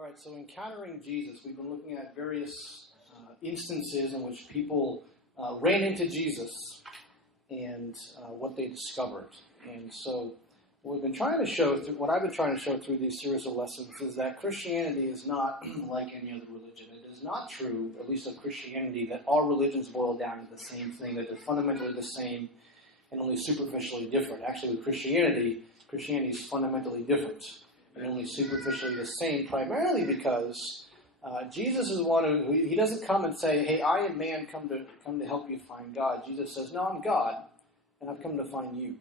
All right, so encountering Jesus, we've been looking at various instances in which people ran into Jesus and what they discovered. And so what I've been trying to show through these series of lessons is that Christianity is not like any other religion. It is not true, at least of Christianity, that all religions boil down to the same thing, that they're fundamentally the same and only superficially different. Actually, with Christianity is fundamentally different and only superficially the same, primarily because Jesus is one who, he doesn't come and say, hey, I am man, come to help you find God. Jesus says, no, I'm God, and I've come to find you.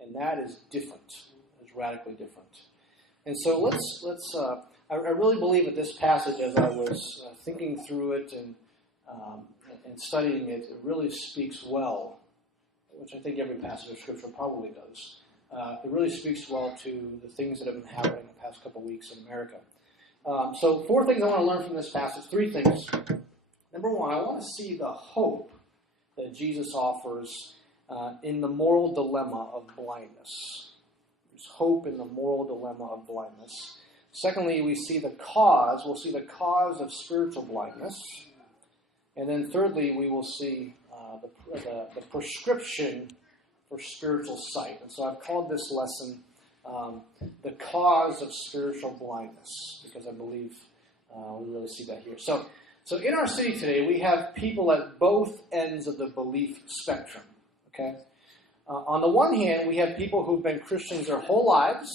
And that is different. It's radically different. And so I really believe that this passage, as I was thinking through it and studying it, it really speaks well, which I think every passage of Scripture probably does. It really speaks well to the things that have been happening the past couple of weeks in America. So 4 things I want to learn from this passage. 3 things. Number 1, I want to see the hope that Jesus offers in the moral dilemma of blindness. There's hope in the moral dilemma of blindness. Secondly, we'll see the cause of spiritual blindness. And then thirdly, we will see the prescription for spiritual sight. And so I've called this lesson the cause of spiritual blindness, because I believe we really see that here. So in our city today, we have people at both ends of the belief spectrum. Okay. On the one hand, we have people who've been Christians their whole lives.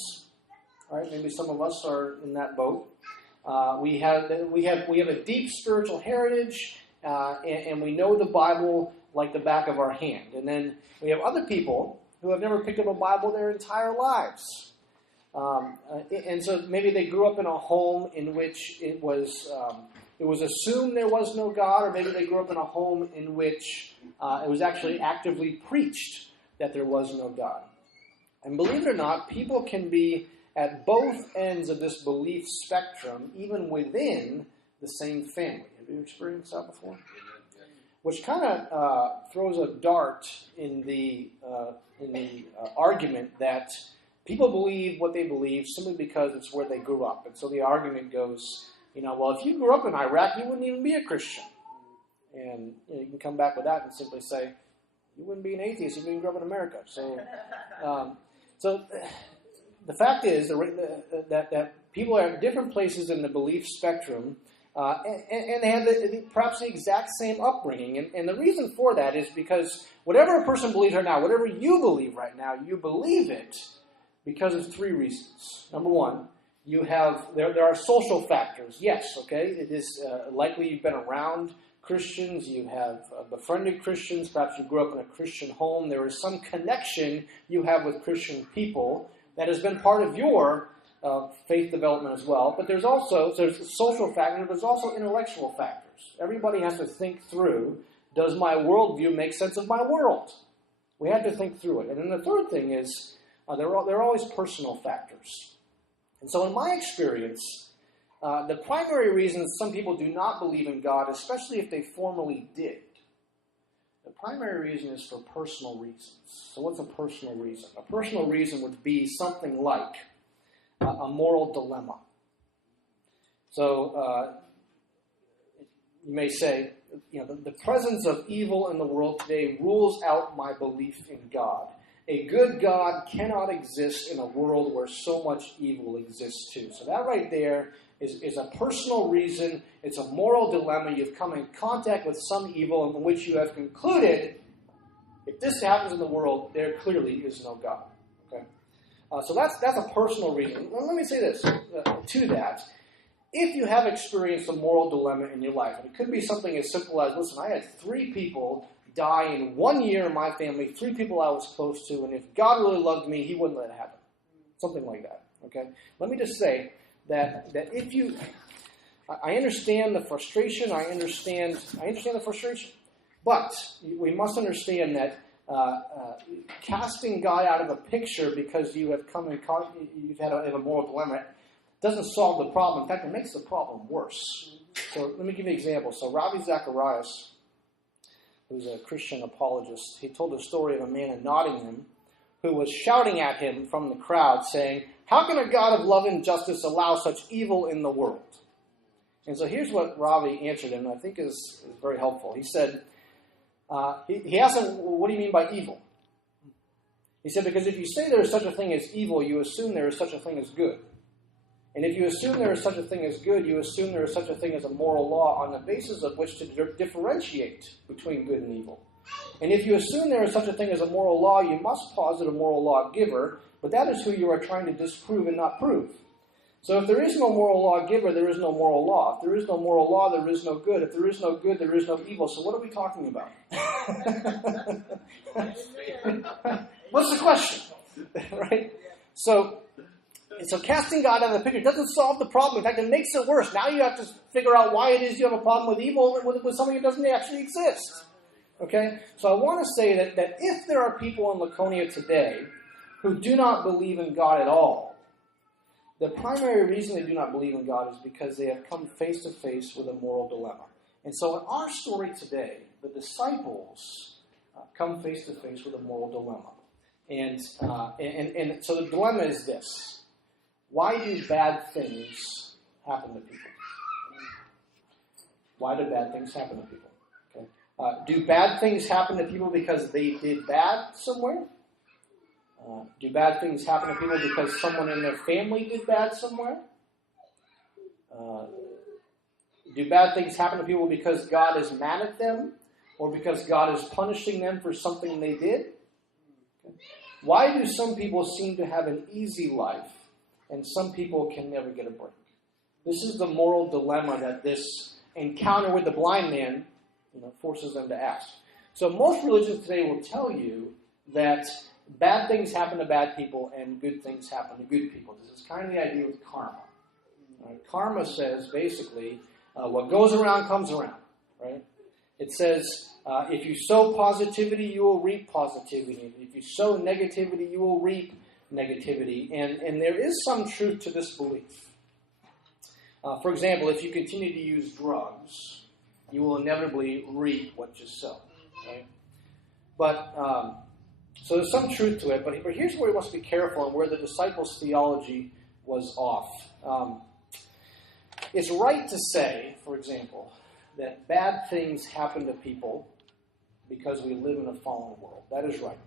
Right? Maybe some of us are in that boat. We have a deep spiritual heritage, and we know the Bible like the back of our hand. And then we have other people who have never picked up a Bible their entire lives. And so maybe they grew up in a home in which it was assumed there was no God, or maybe they grew up in a home in which it was actually actively preached that there was no God. And believe it or not, people can be at both ends of this belief spectrum, even within the same family. Have you experienced that before? Which kind of throws a dart in the argument that people believe what they believe simply because it's where they grew up. And so the argument goes, well, if you grew up in Iraq, you wouldn't even be a Christian. And you can come back with that and simply say, you wouldn't be an atheist if you didn't grow up in America. So the fact is that people are at different places in the belief spectrum, and they have perhaps the exact same upbringing. And the reason for that is because whatever a person believes right now, whatever you believe right now, you believe it because of 3 reasons. Number 1, there are social factors. Yes, okay, it is likely you've been around Christians, you have befriended Christians, perhaps you grew up in a Christian home. There is some connection you have with Christian people that has been part of your faith development as well. But there's social factors, there's also intellectual factors. Everybody has to think through, does my worldview make sense of my world? We have to think through it. And then the third thing is, there are always personal factors. And so in my experience, the primary reason some people do not believe in God, especially if they formally did, the primary reason is for personal reasons. So what's a personal reason? A personal reason would be something like a moral dilemma. So you may say, the presence of evil in the world today rules out my belief in God. A good God cannot exist in a world where so much evil exists too. So that right there is a personal reason. It's a moral dilemma. You've come in contact with some evil in which you have concluded, if this happens in the world, there clearly is no God. Okay, so that's a personal reason. Well, let me say this to that. If you have experienced a moral dilemma in your life, and it could be something as simple as, listen, I had 3 people die in 1 year in my family, 3 people I was close to, and if God really loved me, he wouldn't let it happen. Something like that. Okay? Let me just say that if you, I understand the frustration, I understand the frustration, but we must understand that casting God out of a picture because you have you've had a moral dilemma doesn't solve the problem. In fact, it makes the problem worse. So let me give you an example. So Ravi Zacharias, who's a Christian apologist, he told a story of a man in Nottingham who was shouting at him from the crowd saying, How can a God of love and justice allow such evil in the world? And so here's what Ravi answered him, and I think is very helpful. He said, he asked him, well, what do you mean by evil? He said, because if you say there is such a thing as evil, you assume there is such a thing as good. And if you assume there is such a thing as good, you assume there is such a thing as a moral law on the basis of which to differentiate between good and evil. And if you assume there is such a thing as a moral law, you must posit a moral law giver, but that is who you are trying to disprove and not prove. So if there is no moral law giver, there is no moral law. If there is no moral law, there is no good. If there is no good, there is no evil. So what are we talking about? What's the question? Right? So casting God out of the picture doesn't solve the problem. In fact, it makes it worse. Now you have to figure out why it is you have a problem with evil with something that doesn't actually exist. Okay? So I want to say that if there are people in Laconia today who do not believe in God at all, the primary reason they do not believe in God is because they have come face to face with a moral dilemma. And so in our story today, the disciples come face to face with a moral dilemma. And so the dilemma is this. Why do bad things happen to people? Why do bad things happen to people? Okay. Do bad things happen to people because they did bad somewhere? Do bad things happen to people because someone in their family did bad somewhere? Do bad things happen to people because God is mad at them? Or because God is punishing them for something they did? Okay. Why do some people seem to have an easy life and some people can never get a break? This is the moral dilemma that this encounter with the blind man forces them to ask. So most religions today will tell you that bad things happen to bad people and good things happen to good people. This is kind of the idea with karma. Right? Karma says basically what goes around comes around. Right? It says if you sow positivity, you will reap positivity. If you sow negativity, you will reap negativity. And there is some truth to this belief. For example, if you continue to use drugs, you will inevitably reap what you sow. Right? But so there's some truth to it, but here's where we must be careful and where the disciples' theology was off. It's right to say, for example, that bad things happen to people because we live in a fallen world. That is right.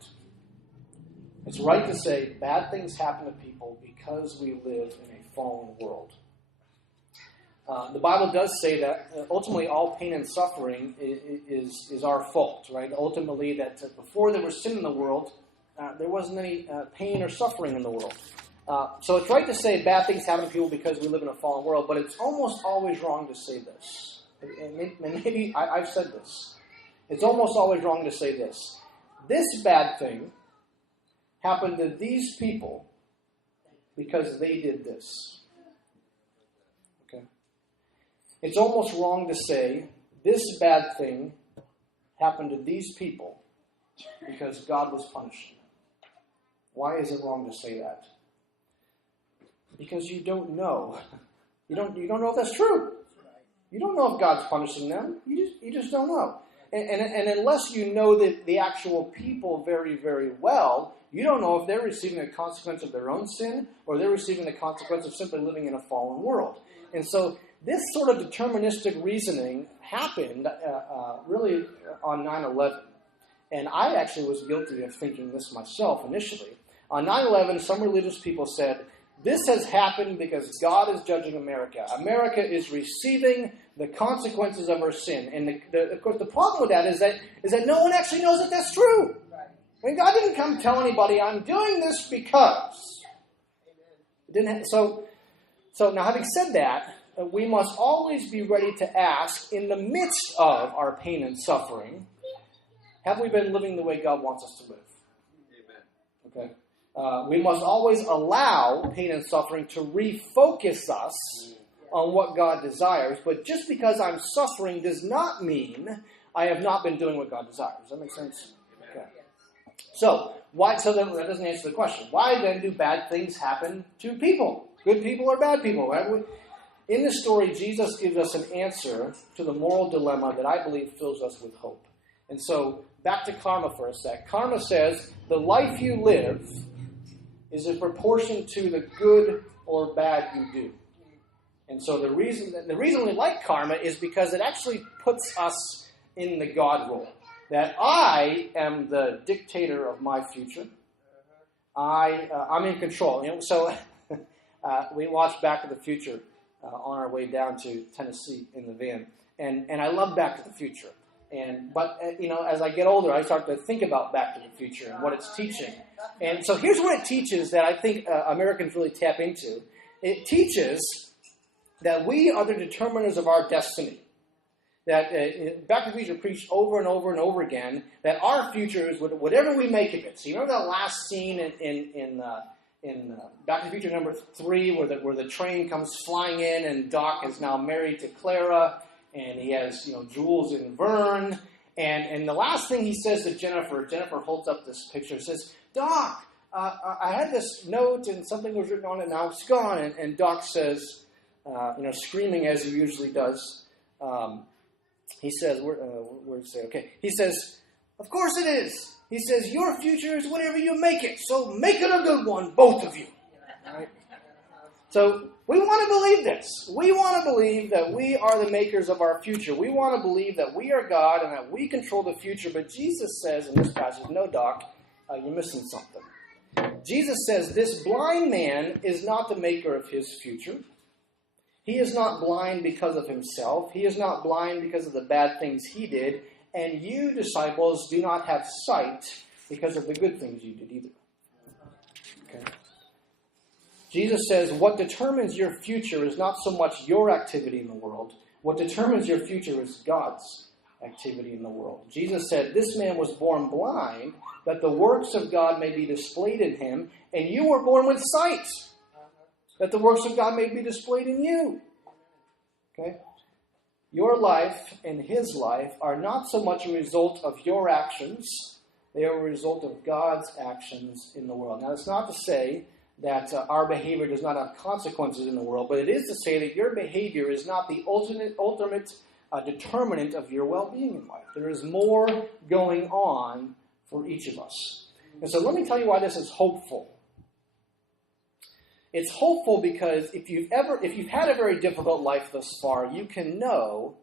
It's right to say bad things happen to people because we live in a fallen world. The Bible does say that ultimately all pain and suffering is our fault, right? Ultimately, that before there was sin in the world, there wasn't any pain or suffering in the world. So it's right to say bad things happen to people because we live in a fallen world, but it's almost always wrong to say this. And maybe I've said this. It's almost always wrong to say this. This bad thing happened to these people because they did this. It's almost wrong to say, this bad thing happened to these people because God was punishing them. Why is it wrong to say that? Because you don't know. You don't know if that's true. You don't know if God's punishing them. You just don't know. And unless you know the actual people very, very well, you don't know if they're receiving a consequence of their own sin or they're receiving the consequence of simply living in a fallen world. And so this sort of deterministic reasoning happened really on 9/11. And I actually was guilty of thinking this myself initially. On 9/11, some religious people said, this has happened because God is judging America. America is receiving the consequences of our sin. And of course, the problem with that is that no one actually knows that that's true. Right. I mean, God didn't come tell anybody, I'm doing this because. It didn't. So now having said that, we must always be ready to ask, in the midst of our pain and suffering, have we been living the way God wants us to live? Amen. Okay. We must always allow pain and suffering to refocus us on what God desires. But just because I'm suffering does not mean I have not been doing what God desires. Does that make sense? Okay. So that doesn't answer the question. Why then do bad things happen to people? Good people or bad people? Right? In this story, Jesus gives us an answer to the moral dilemma that I believe fills us with hope. And so, back to karma for a sec. Karma says, the life you live is in proportion to the good or bad you do. And so the reason we like karma is because it actually puts us in the God role. That I am the dictator of my future. I'm in control. So we watched Back to the Future on our way down to Tennessee in the van, and I love Back to the Future. But as I get older, I start to think about Back to the Future and what it's teaching. And so here's what it teaches that I think Americans really tap into. It teaches that we are the determiners of our destiny. That Back to the Future preached over and over and over again that our future is whatever we make of it. So you remember that last scene in Back to the Future number 3 where the train comes flying in and Doc is now married to Clara and he has Jules and Vern and the last thing he says to Jennifer holds up this picture, says, Doc, I had this note and something was written on it, now it's gone. And Doc says, screaming as he usually does, he says, where'd say? Okay. He says, of course it is. He says, your future is whatever you make it, so make it a good one, both of you. Right? So we want to believe this. We want to believe that we are the makers of our future. We want to believe that we are God and that we control the future. But Jesus says in this passage, no, Doc, you're missing something. Jesus says this blind man is not the maker of his future. He is not blind because of himself. He is not blind because of the bad things he did. And you, disciples, do not have sight because of the good things you did either. Okay? Jesus says what determines your future is not so much your activity in the world. What determines your future is God's activity in the world. Jesus said, this man was born blind, that the works of God may be displayed in him, and you were born with sight, that the works of God may be displayed in you. Okay? Your life and his life are not so much a result of your actions, they are a result of God's actions in the world. Now, it's not to say that our behavior does not have consequences in the world, but it is to say that your behavior is not the ultimate determinant of your well-being in life. There is more going on for each of us. And so let me tell you why this is hopeful. It's hopeful because if you've had a very difficult life thus far, you can know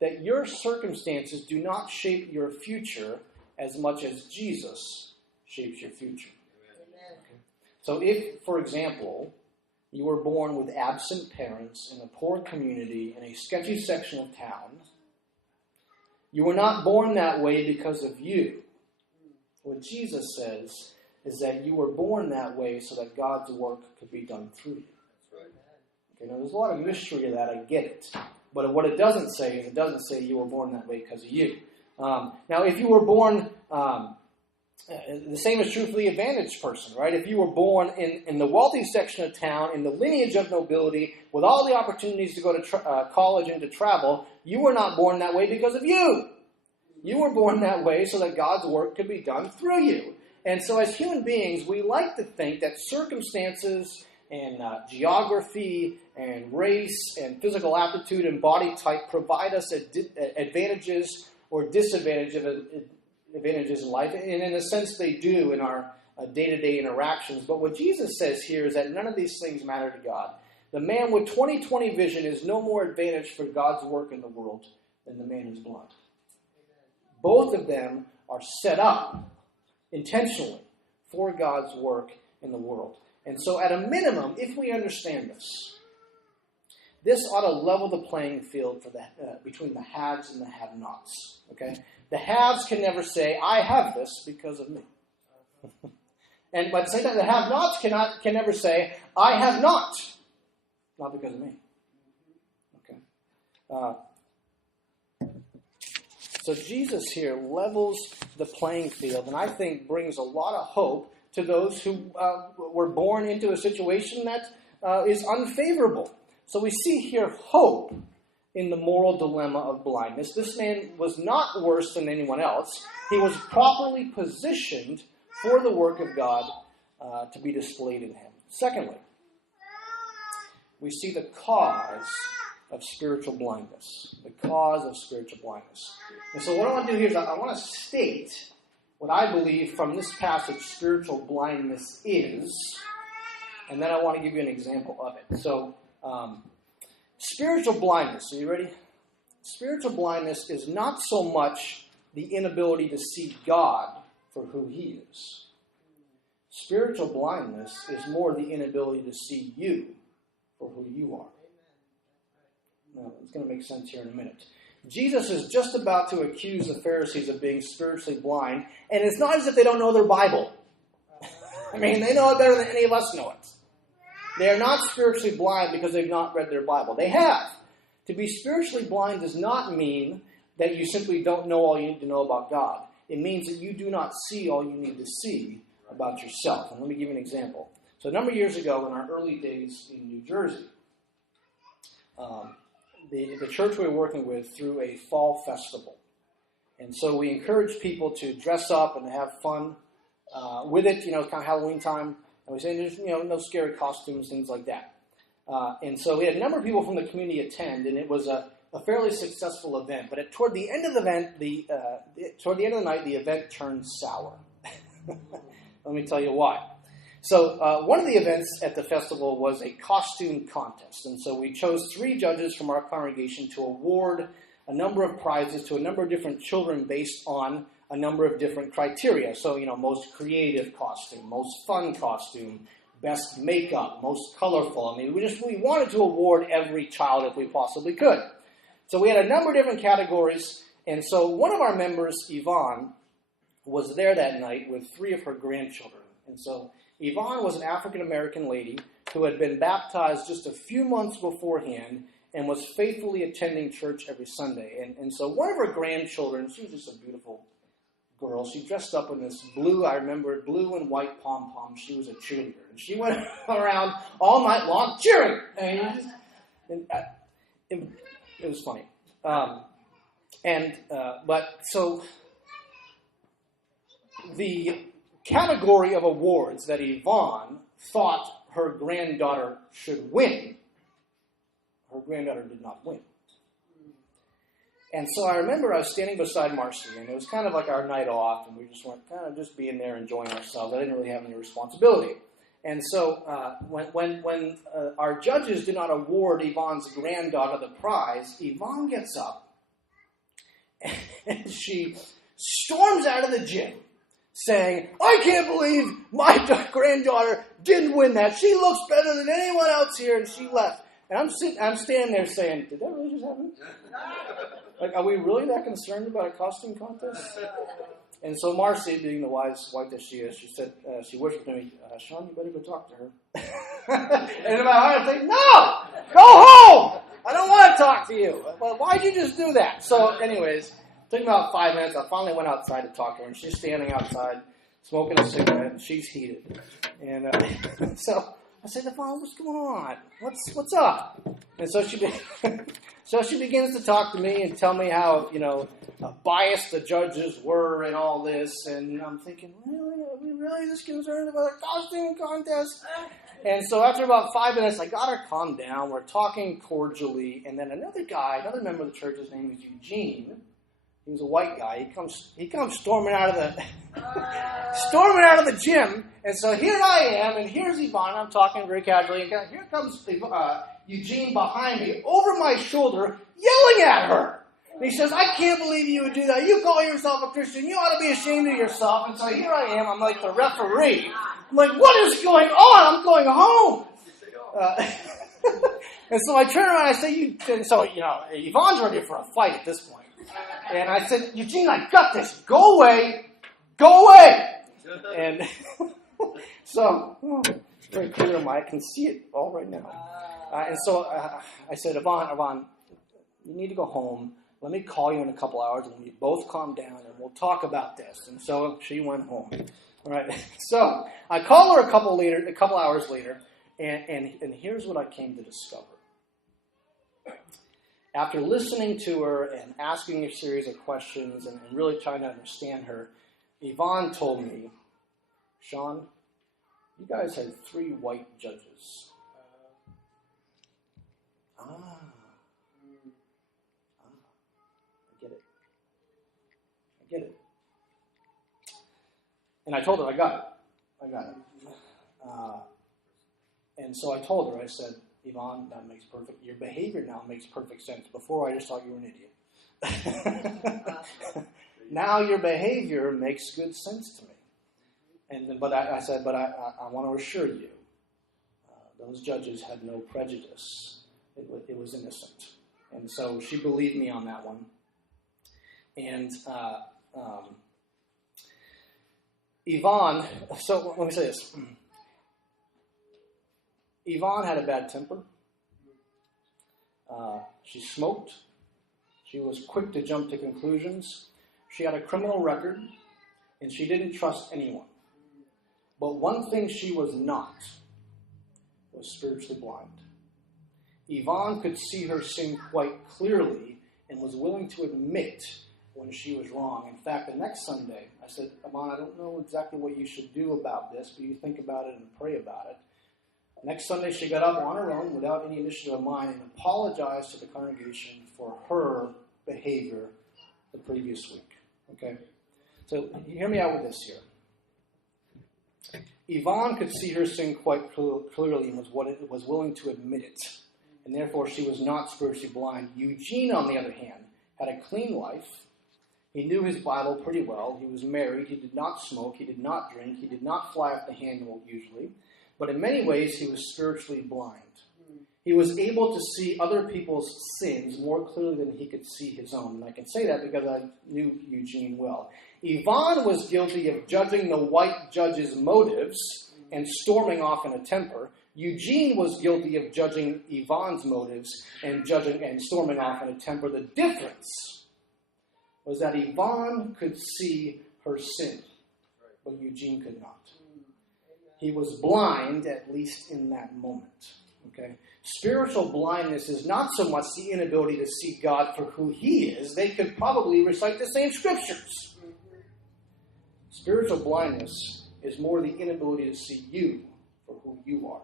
that your circumstances do not shape your future as much as Jesus shapes your future. Okay? So if, for example, you were born with absent parents in a poor community in a sketchy section of town, you were not born that way because of you. What Jesus says is that you were born that way so that God's work could be done through you. That's right. Okay, now there's a lot of mystery to that, I get it. But what it doesn't say is it doesn't say you were born that way because of you. Now, if you were born, the same is true for the advantaged person, right? If you were born in the wealthy section of town, in the lineage of nobility, with all the opportunities to go to college and to travel, you were not born that way because of you. You were born that way so that God's work could be done through you. And so as human beings, we like to think that circumstances and geography and race and physical aptitude and body type provide us advantages or disadvantages in life. And in a sense, they do in our day-to-day interactions. But what Jesus says here is that none of these things matter to God. The man with 20/20 vision is no more advantage for God's work in the world than the man who's blind. Both of them are set up intentionally for God's work in the world. And so at a minimum, if we understand this ought to level the playing field for between the haves and the have-nots. Okay? The haves can never say, I have this because of me. But at the same time, the have-nots can never say, I have not because of me. Okay? So Jesus here levels the playing field, and I think brings a lot of hope to those who were born into a situation that is unfavorable. So we see here hope in the moral dilemma of blindness. This man was not worse than anyone else. He was properly positioned for the work of God to be displayed in him. Secondly, we see the cause of spiritual blindness. The cause of spiritual blindness. And so what I want to do here is I want to state what I believe from this passage spiritual blindness is, and then I want to give you an example of it. So, spiritual blindness, are you ready? Spiritual blindness is not so much the inability to see God for who He is. Spiritual blindness is more the inability to see you for who you are. Now, it's going to make sense here in a minute. Jesus is just about to accuse the Pharisees of being spiritually blind, and it's not as if they don't know their Bible. I mean, they know it better than any of us know it. They are not spiritually blind because they've not read their Bible. They have. To be spiritually blind does not mean that you simply don't know all you need to know about God. It means that you do not see all you need to see about yourself. And let me give you an example. So a number of years ago, in our early days in New Jersey, the church we were working with threw a fall festival. And so we encouraged people to dress up and have fun with it, kind of Halloween time. And we say there's, no scary costumes, things like that. And so we had a number of people from the community attend, and it was a fairly successful event. But toward the end of the event, toward the end of the night, the event turned sour. Let me tell you why. So one of the events at the festival was a costume contest. And so we chose 3 judges from our congregation to award a number of prizes to a number of different children based on a number of different criteria. So, most creative costume, most fun costume, best makeup, most colorful. I mean, we wanted to award every child if we possibly could. So we had a number of different categories. And so one of our members, Yvonne, was there that night with 3 of her grandchildren. And so Yvonne was an African-American lady who had been baptized just a few months beforehand and was faithfully attending church every Sunday. And so one of her grandchildren, she was just a beautiful girl. She dressed up in this blue and white pom-pom. She was a cheerleader. And she went around all night long cheering. It was funny. So the category of awards that Yvonne thought her granddaughter should win, her granddaughter did not win. And so I remember I was standing beside Marcy, and it was kind of like our night off, and we just went kind of just being there enjoying ourselves. I didn't really have any responsibility. And so when our judges did not award Yvonne's granddaughter the prize, Yvonne gets up, and she storms out of the gym, saying, "I can't believe my granddaughter didn't win that. She looks better than anyone else here," and she left. And I'm standing there saying, "Did that really just happen? Like, are we really that concerned about a costume contest?" And so Marcy, being the wise wife that she is, she said, she whispered to me, "Shaun, you better go talk to her." And in my heart, I'm thinking, "No! Go home! I don't want to talk to you." Well, why'd you just do that? So anyways, it took me about 5 minutes. I finally went outside to talk to her, and she's standing outside smoking a cigarette, and she's heated. And so I said, "Yvonne, what's going on? What's up?" And so she begins to talk to me and tell me how, biased the judges were and all this. And I'm thinking, really? Are we really this concerned about a costume contest? And so after about 5 minutes, I got her calmed down. We're talking cordially. And then another member of the church, his name is Eugene. He was a white guy. He comes storming out of the gym. And so here I am, and here's Yvonne. I'm talking very casually. And here comes Eugene behind me, over my shoulder, yelling at her. And he says, "I can't believe you would do that. You call yourself a Christian. You ought to be ashamed of yourself." And so here I am. I'm like the referee. I'm like, "What is going on? I'm going home." And so I turn around and I say, Yvonne's ready for a fight at this point. And I said, "Eugene, I got this. Go away. Go away." And so, it's very clear in my, I can see it all right now. And so I said, Yvonne, you need to go home. Let me call you in a couple hours, and we both calm down, and we'll talk about this. And so she went home. All right. So I call her a couple hours later, and here's what I came to discover. After listening to her and asking a series of questions and really trying to understand her, Yvonne told me, "Shaun, you guys had 3 white judges." I get it. And I told her, I got it. And so I told her, I said, Yvonne, your behavior now makes perfect sense. Before, I just thought you were an idiot. Now your behavior makes good sense to me. But I said, I want to assure you, those judges had no prejudice. It was innocent. And so she believed me on that one. And Yvonne, so let me say this. Yvonne had a bad temper. She smoked. She was quick to jump to conclusions. She had a criminal record, and she didn't trust anyone. But one thing she was not was spiritually blind. Yvonne could see her sin quite clearly and was willing to admit when she was wrong. In fact, the next Sunday, I said, Yvonne, I don't know exactly what you should do about this, but you think about it and pray about it. Next Sunday, she got up on her own without any initiative of mine and apologized to the congregation for her behavior the previous week. Okay? So hear me out with this here. Yvonne could see her sin quite clearly and was willing to admit it. And therefore, she was not spiritually blind. Eugene, on the other hand, had a clean life. He knew his Bible pretty well. He was married. He did not smoke. He did not drink. He did not fly off the handle usually. But in many ways, he was spiritually blind. He was able to see other people's sins more clearly than he could see his own. And I can say that because I knew Eugene well. Yvonne was guilty of judging the white judge's motives and storming off in a temper. Eugene was guilty of judging Yvonne's motives and storming off in a temper. The difference was that Yvonne could see her sin, but Eugene could not. He was blind, at least in that moment. Okay? Spiritual blindness is not so much the inability to see God for who He is. They could probably recite the same scriptures. Spiritual blindness is more the inability to see you for who you are.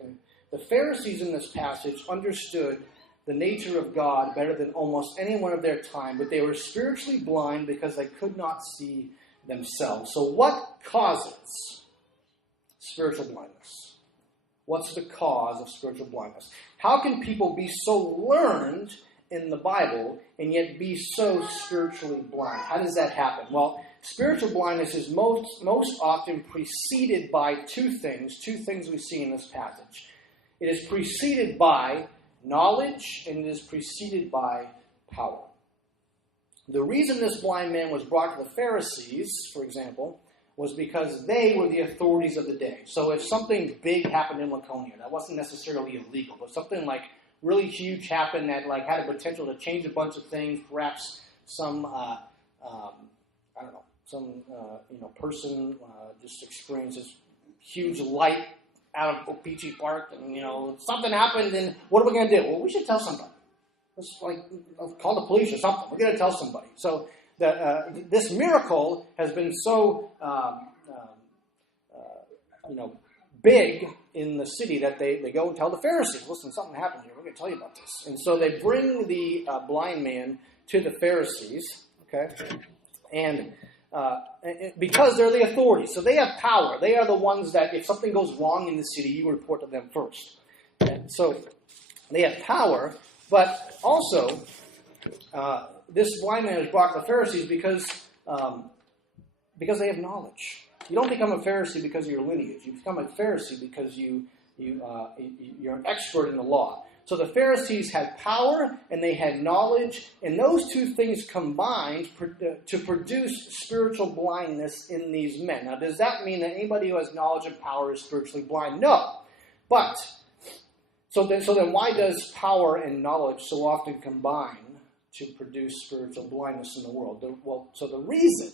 Okay? The Pharisees in this passage understood the nature of God better than almost anyone of their time, but they were spiritually blind because they could not see themselves. So what causes spiritual blindness? What's the cause of spiritual blindness? How can people be so learned in the Bible and yet be so spiritually blind? How does that happen? Well, spiritual blindness is most often preceded by two things we see in this passage. It is preceded by knowledge and it is preceded by power. The reason this blind man was brought to the Pharisees, for example, was because they were the authorities of the day. So if something big happened in Laconia, that wasn't necessarily illegal, but something like really huge happened that like had a potential to change a bunch of things, perhaps some, person just experiences huge light out of Peachy Park, and something happened, and what are we going to do? Well, we should tell somebody. Let's call the police or something. We're going to tell somebody. So this miracle has been so big in the city that they go and tell the Pharisees, listen, something happened here. We're going to tell you about this. And so they bring the blind man to the Pharisees, okay? And because they're the authorities. So they have power. They are the ones that if something goes wrong in the city, you report to them first. And so they have power, but also this blind man is brought to the Pharisees because they have knowledge. You don't become a Pharisee because of your lineage. You become a Pharisee because you're an expert in the law. So the Pharisees had power and they had knowledge, and those two things combined to produce spiritual blindness in these men. Now, does that mean that anybody who has knowledge and power is spiritually blind? No. But, so then why does power and knowledge so often combine to produce spiritual blindness in the world? The reason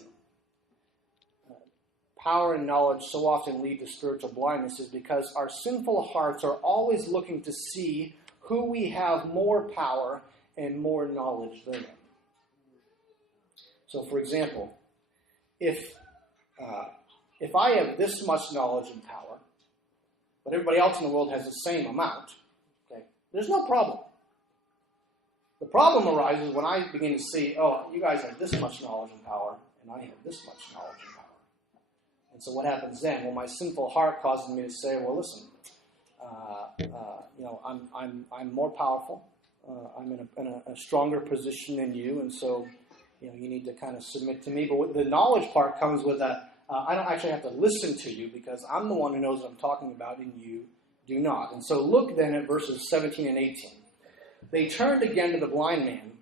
power and knowledge so often lead to spiritual blindness is because our sinful hearts are always looking to see who we have more power and more knowledge than. So, for example, if I have this much knowledge and power, but everybody else in the world has the same amount, okay, there's no problem. The problem arises when I begin to see, oh, you guys have this much knowledge and power, and I have this much knowledge and power. And so what happens then? Well, my sinful heart causes me to say, well, listen, I'm more powerful. I'm in a stronger position than you, and so you need to kind of submit to me. But the knowledge part comes with that. I don't actually have to listen to you because I'm the one who knows what I'm talking about, and you do not. And so look then at verses 17 and 18. They turned again to the blind man.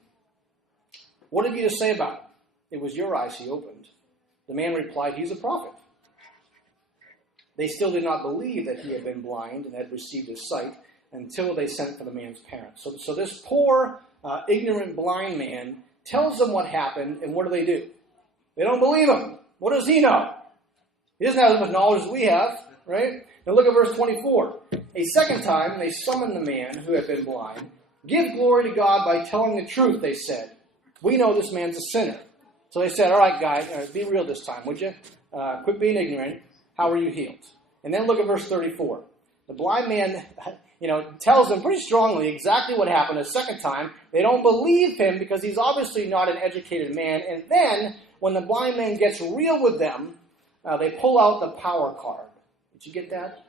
What have you to say about it? It was your eyes he opened. The man replied, he's a prophet. They still did not believe that he had been blind and had received his sight until they sent for the man's parents. So this poor, ignorant blind man tells them what happened, and what do? They don't believe him. What does he know? He doesn't have as much knowledge as we have, right? Now look at verse 24. A second time, they summoned the man who had been blind. Give glory to God by telling the truth, they said. We know this man's a sinner. So they said, all right, guys, be real this time, would you? Quit being ignorant. How are you healed? And then look at verse 34. The blind man, tells them pretty strongly exactly what happened a second time. They don't believe him because he's obviously not an educated man. And then, when the blind man gets real with them, they pull out the power card. Did you get that?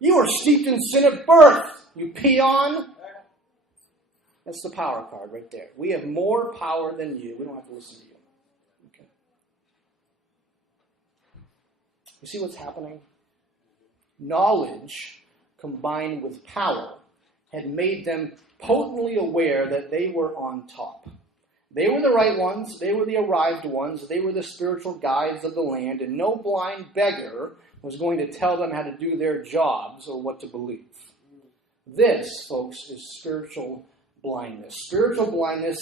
You were steeped in sin at birth, you peon. That's the power card right there. We have more power than you. We don't have to listen to you. Okay. You see what's happening? Knowledge combined with power had made them potently aware that they were on top. They were the right ones. They were the arrived ones. They were the spiritual guides of the land, and no blind beggar was going to tell them how to do their jobs or what to believe. This, folks, is spiritual blindness. Spiritual blindness,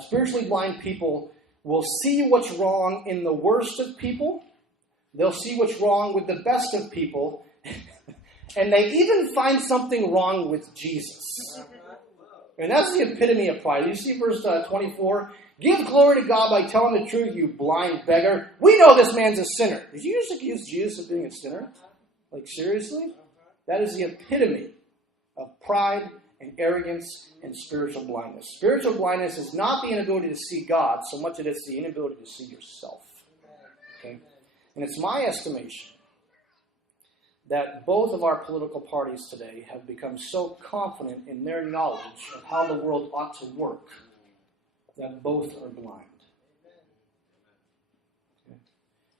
spiritually blind people will see what's wrong in the worst of people. They'll see what's wrong with the best of people. And they even find something wrong with Jesus. And that's the epitome of pride. You see verse 24? Give glory to God by telling the truth, you blind beggar. We know this man's a sinner. Did you just accuse Jesus of being a sinner? Like, seriously? That is the epitome of pride and arrogance and spiritual blindness. Spiritual blindness is not the inability to see God so much as it's the inability to see yourself. Okay? And it's my estimation that both of our political parties today have become so confident in their knowledge of how the world ought to work that both are blind. Okay.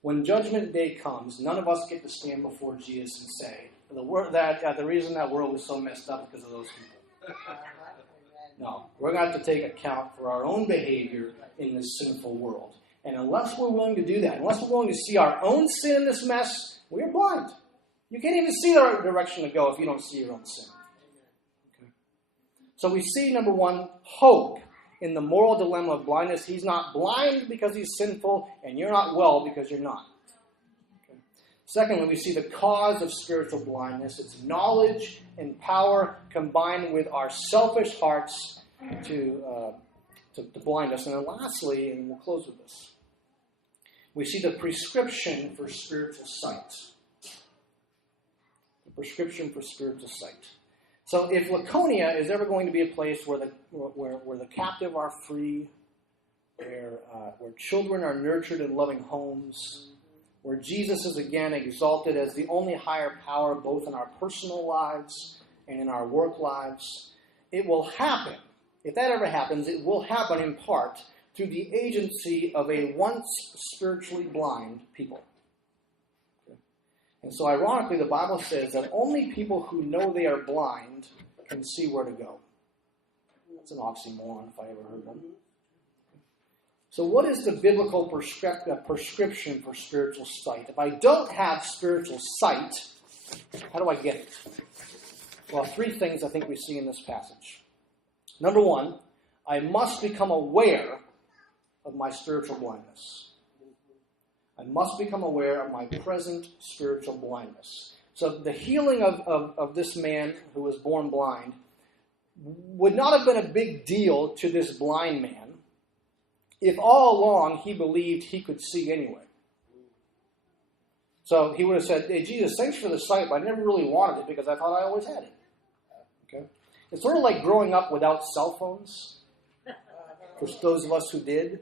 When Judgment Day comes, none of us get to stand before Jesus and say, the reason that world is so messed up is because of those people. No, we're going to have to take account for our own behavior in this sinful world. And unless we're willing to do that, unless we're willing to see our own sin in this mess, we are blind. You can't even see the right direction to go if you don't see your own sin. Okay. So we see, number one, hope in the moral dilemma of blindness. He's not blind because he's sinful, and you're not well because you're not. Okay. Secondly, we see the cause of spiritual blindness. It's knowledge and power combined with our selfish hearts to blind us. And then lastly, and we'll close with this, we see the prescription for spiritual sight. Prescription for spiritual sight. So if Laconia is ever going to be a place where the captive are free, where children are nurtured in loving homes, where Jesus is again exalted as the only higher power both in our personal lives and in our work lives, it will happen. If that ever happens, it will happen in part through the agency of a once spiritually blind people. And so ironically, the Bible says that only people who know they are blind can see where to go. That's an oxymoron if I ever heard one. So what is the biblical prescription for spiritual sight? If I don't have spiritual sight, how do I get it? Well, three things I think we see in this passage. Number one, I must become aware of my spiritual blindness. I must become aware of my present spiritual blindness. So the healing of this man who was born blind would not have been a big deal to this blind man if all along he believed he could see anyway. So he would have said, hey, Jesus, thanks for the sight, but I never really wanted it because I thought I always had it. Okay? It's sort of like growing up without cell phones, for those of us who did.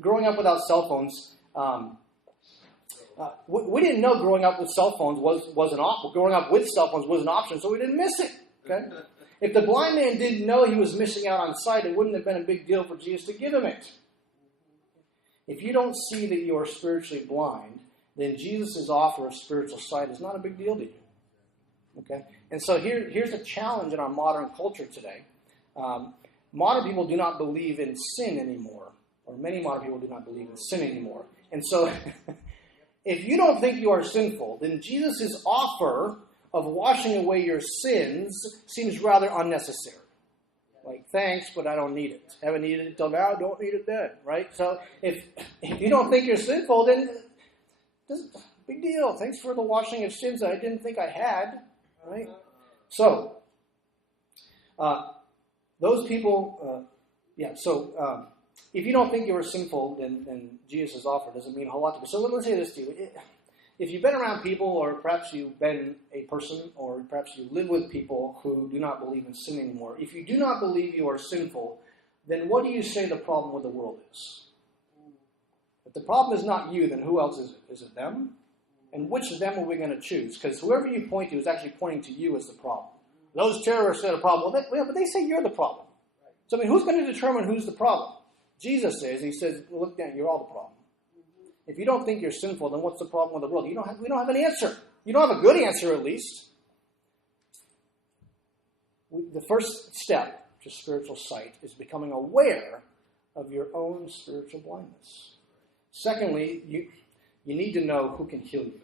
Growing up without cell phones, We didn't know growing up with cell phones was an option. Growing up with cell phones was an option, so we didn't miss it. Okay? If the blind man didn't know he was missing out on sight, it wouldn't have been a big deal for Jesus to give him it. If you don't see that you are spiritually blind, then Jesus' offer of spiritual sight is not a big deal to you. Okay? And so here's a challenge in our modern culture today. Modern people do not believe in sin anymore, or many modern people do not believe in sin anymore. And so if you don't think you are sinful, then Jesus' offer of washing away your sins seems rather unnecessary. Like, thanks, but I don't need it. Haven't needed it till now, don't need it then, right? So if you don't think you're sinful, then big deal. Thanks for the washing of sins that I didn't think I had, right? So, those people, if you don't think you are sinful, then Jesus' offer doesn't mean a whole lot to you. So let's say this to you. If you've been around people, or perhaps you've been a person, or perhaps you live with people who do not believe in sin anymore, if you do not believe you are sinful, then what do you say the problem with the world is? If the problem is not you, then who else is it? Is it them? And which of them are we going to choose? Because whoever you point to is actually pointing to you as the problem. Those terrorists are the problem. Well, but they say you're the problem. So, I mean, who's going to determine who's the problem? Jesus is. He says, look down, you're all the problem. If you don't think you're sinful, then what's the problem with the world? We don't have an answer. You don't have a good answer, at least. The first step to spiritual sight is becoming aware of your own spiritual blindness. Secondly, you need to know who can heal you.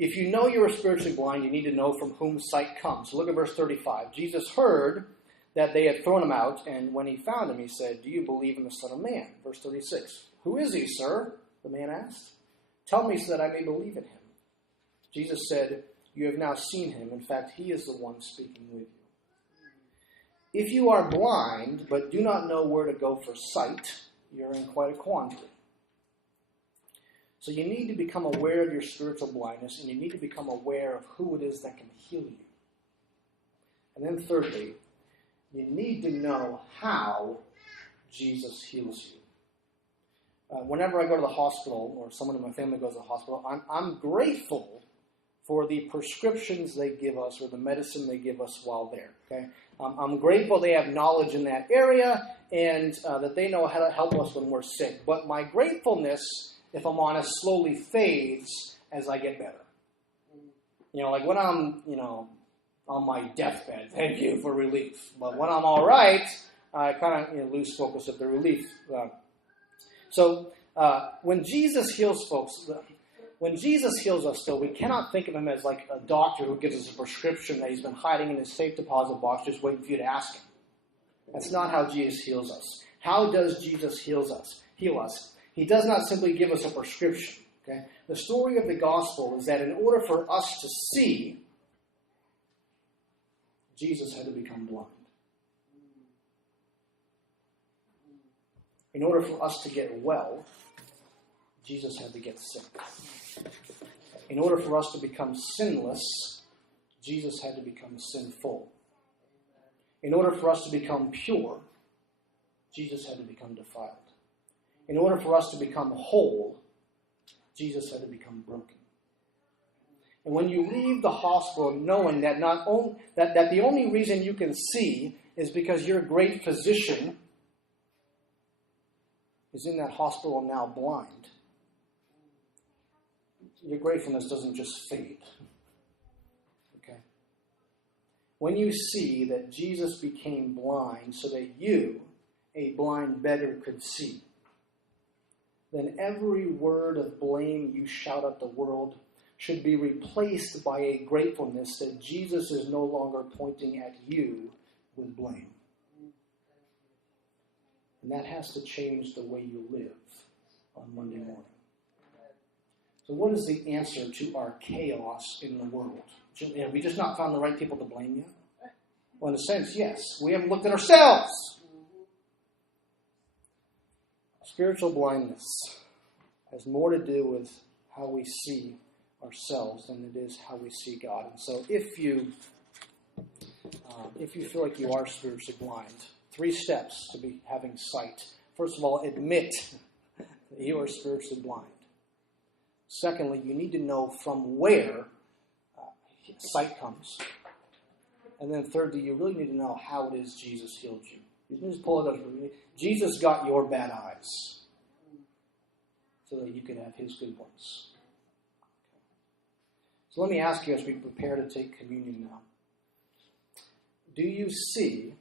If you know you are spiritually blind, you need to know from whom sight comes. So look at verse 35. Jesus heard that they had thrown him out, and when he found him, he said, do you believe in the Son of Man? Verse 36. Who is he, sir? The man asked. Tell me so that I may believe in him. Jesus said, you have now seen him. In fact, he is the one speaking with you. If you are blind, but do not know where to go for sight, you're in quite a quandary. So you need to become aware of your spiritual blindness, and you need to become aware of who it is that can heal you. And then thirdly, you need to know how Jesus heals you. Whenever I go to the hospital, or someone in my family goes to the hospital, I'm grateful for the prescriptions they give us, or the medicine they give us while there. Okay, I'm grateful they have knowledge in that area, and that they know how to help us when we're sick. But my gratefulness, if I'm honest, slowly fades as I get better. Like when I'm, on my deathbed, thank you for relief. But when I'm all right, I kind of lose focus of the relief. So when Jesus heals folks, when Jesus heals us, though, we cannot think of him as like a doctor who gives us a prescription that he's been hiding in his safe deposit box just waiting for you to ask him. That's not how Jesus heals us. How does Jesus heal us? He does not simply give us a prescription. Okay? The story of the gospel is that in order for us to see, Jesus had to become blind. In order for us to get well, Jesus had to get sick. In order for us to become sinless, Jesus had to become sinful. In order for us to become pure, Jesus had to become defiled. In order for us to become whole, Jesus had to become broken. And when you leave the hospital knowing that that the only reason you can see is because your great physician is in that hospital now blind, your gratefulness doesn't just fade. Okay? When you see that Jesus became blind so that you, a blind beggar, could see, then every word of blame you shout at the world should be replaced by a gratefulness that Jesus is no longer pointing at you with blame. And that has to change the way you live on Monday morning. So what is the answer to our chaos in the world? Have we just not found the right people to blame yet? Well, in a sense, yes. We haven't looked at ourselves. Spiritual blindness has more to do with how we see ourselves than it is how we see God. And so if you feel like you are spiritually blind, 3 steps to be having sight. First of all, admit that you are spiritually blind. Secondly, you need to know from where sight comes. And then thirdly, you really need to know how it is Jesus healed you. You can just pull it up. Jesus got your bad eyes so that you could have his good ones. So let me ask you as we prepare to take communion now. Do you see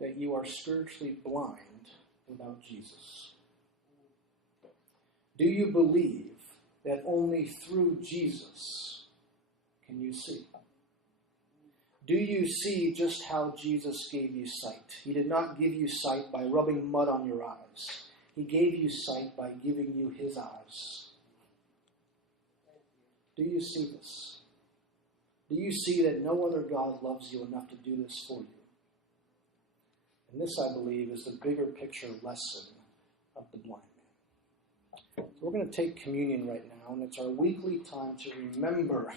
that you are spiritually blind without Jesus? Do you believe that only through Jesus can you see? Do you see just how Jesus gave you sight? He did not give you sight by rubbing mud on your eyes. He gave you sight by giving you his eyes. Do you see this? Do you see that no other God loves you enough to do this for you? And this, I believe, is the bigger picture lesson of the blind man. So we're going to take communion right now, and it's our weekly time to remember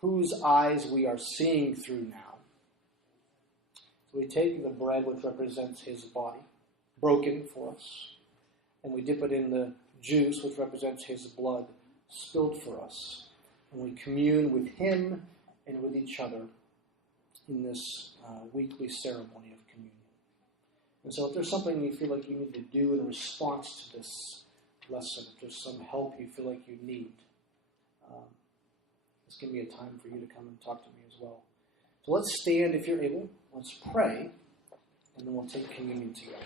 whose eyes we are seeing through now. So we take the bread, which represents his body, broken for us, and we dip it in the juice, which represents his blood, spilled for us. And we commune with him and with each other in this weekly ceremony of communion. And so if there's something you feel like you need to do in response to this lesson, if there's some help you feel like you need, this can be a time for you to come and talk to me as well. So let's stand if you're able. Let's pray, and then we'll take communion together.